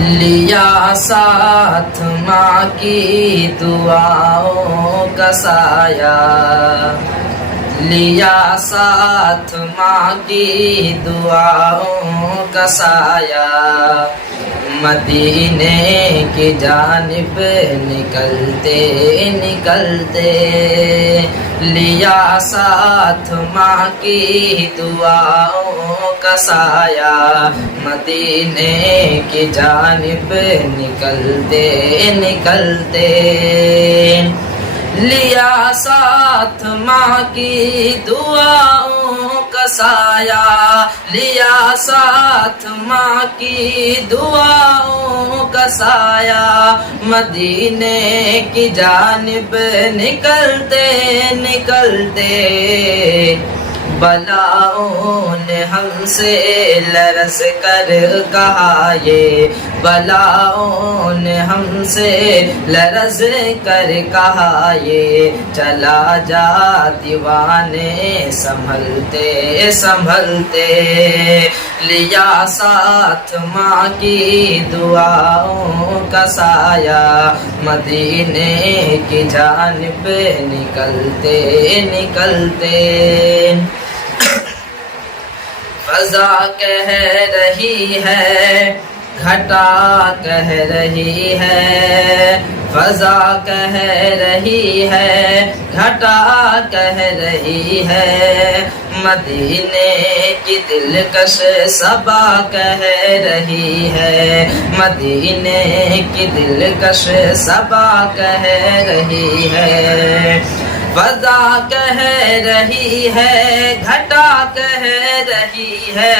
لیا ساتھ ماں کی دعاؤں کا سایہ، لیا ساتھ ماں کی دعاؤں کا سایہ، مدینے کی جانب نکلتے نکلتے، لیا ساتھ ماں کی دعاؤں کا سایہ، مدینے کی جانب نکلتے نکلتے، لیا ساتھ ماں کی دعاؤں کا سایہ، لیا ساتھ ماں کی دعاؤں کا سایہ، مدینے کی جانب نکلتے نکلتے، بلاؤں نے ہم سے لرز کر کہا یہ، بلاؤں نے ہم سے لرز کر کہا یہ، چلا جا دیوانے سنبھلتے سنبھلتے، لیا ساتھ ماں کی دعاؤں کا سایہ، مدینے کی جانب نکلتے نکلتے، فضا کہہ رہی ہے گھٹا کہہ رہی ہے، فضا کہہ رہی ہے گھٹا کہہ رہی ہے، مدینے کی دلکش صبا کہہ رہی ہے، مدینے کی دلکش صبا کہہ رہی ہے، فضا کہہ رہی ہے گھٹا کہہ رہی ہے،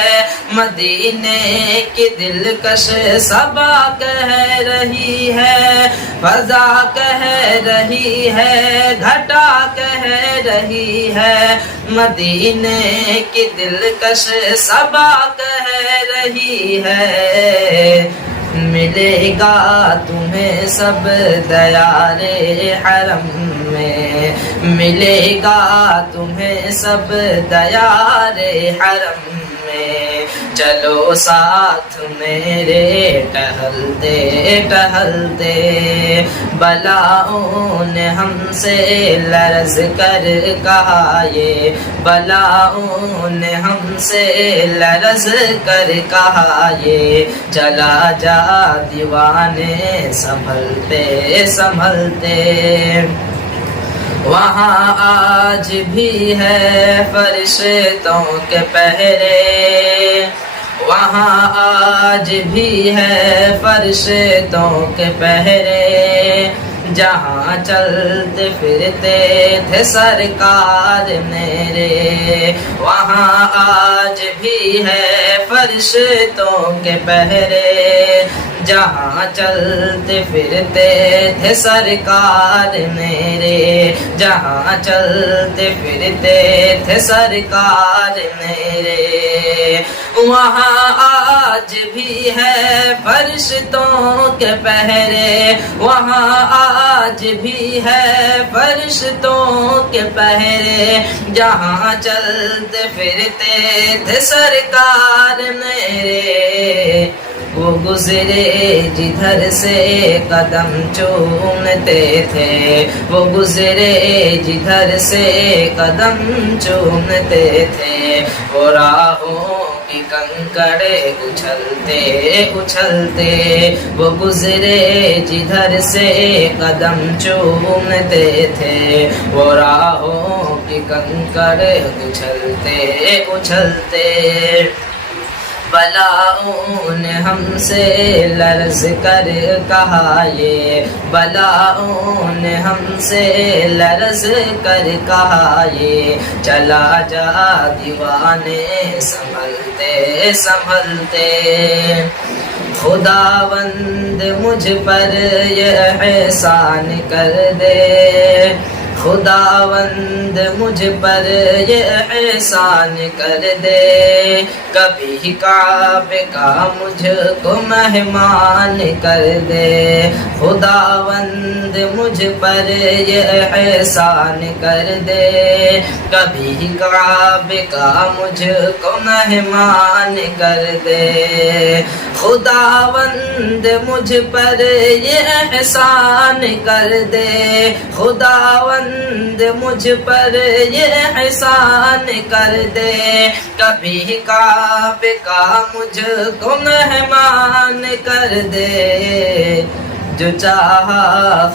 مدینے کی دلکش صبا کہہ رہی ہے، فضا کہہ رہی ہے گھٹا کہہ رہی ہے، مدینے کی دلکش صبا کہہ رہی ہے، ملے گا تمہیں سب دیار حرم میں، ملے گا تمہیں سب دیار حرم میں، چلو ساتھ میرے ٹہلتے ٹہلتے، بلاؤں نے ہم سے لرز کر کہا یہ، بلاؤں نے ہم سے لرز کر کہا یہ، چلا جا دیوانے سنبھلتے سنبھلتے، وہاں آج بھی ہے فرشتوں کے پہرے، وہاں آج بھی ہے فرشتوں کے پہرے، جہاں چلتے پھرتے تھے سرکار میرے، وہاں آج بھی ہے فرشتوں کے پہرے، جہاں چلتے پھرتے تھے سرکار میرے، جہاں چلتے پھرتے تھے سرکار میرے، وہاں آج بھی ہے فرشتوں کے پہرے، وہاں آج بھی ہے فرشتوں کے پہرے، جہاں چلتے پھرتے تھے سرکار میرے، وہ گزرے جدھر سے قدم چومتے تھے، وہ گزرے جدھر سے قدم چومتے تھے، وہ راہوں کی کنکڑے اچھلتے اچھلتے، وہ گزرے جدھر سے قدم چومتے تھے، وہ راہوں کی کنکڑے اچھلتے اچھلتے، بلاؤں نے ہم سے لرز کر کہا یہ، بلاؤں نے ہم سے لرز کر کہا یہ، چلا جا دیوانے سنبھلتے سنبھلتے، خداوند مجھ پر یہ احسان کر دے، خداوند مجھ پر یہ احسان کر دے، کبھی کعبے کا مجھ کو مہمان کر دے، خداوند مجھ پر یہ احسان کر دے، کبھی کعبے کا مجھ کو مہمان کر دے، خداوند مجھ پر یہ احسان کر دے، خداوند مجھ پر یہ احسان کر دے، کبھی کعبے کا مجھ کو مہمان کر دے، جو چاہا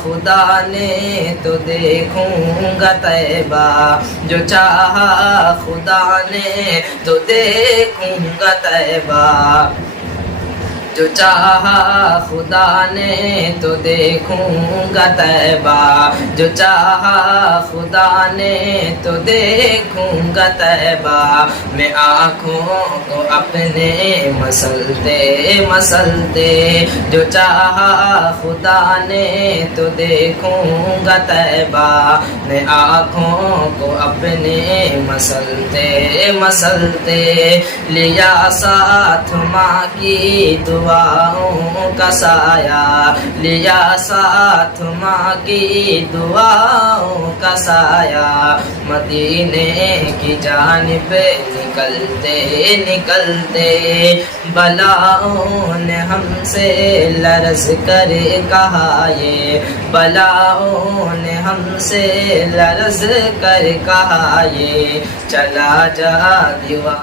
خدا نے تو دیکھوں گا طیبہ، جو چاہا خدا نے تو دیکھوں گا طیبہ، جو چاہا خدا نے تو دیکھوں گا طیبہ، جو چاہا خدا نے تو دیکھوں گا طیبہ، میں آنکھوں کو اپنے مسلتے مسلتے، جو چاہا خدا نے تو دیکھوں گا طیبہ، میں آنکھوں کو اپنے مسلتے مسلتے، لیا ساتھ ماں کی دعاؤں کا سایہ، لیا ساتھ ماں کی دعاؤں کا سایہ، مدینے کی جانب نکلتے نکلتے، بلاؤں نے ہم سے لرز کر کہا، یہ بلاؤں نے ہم سے لرز کر کہا، یہ چلا جا دیوار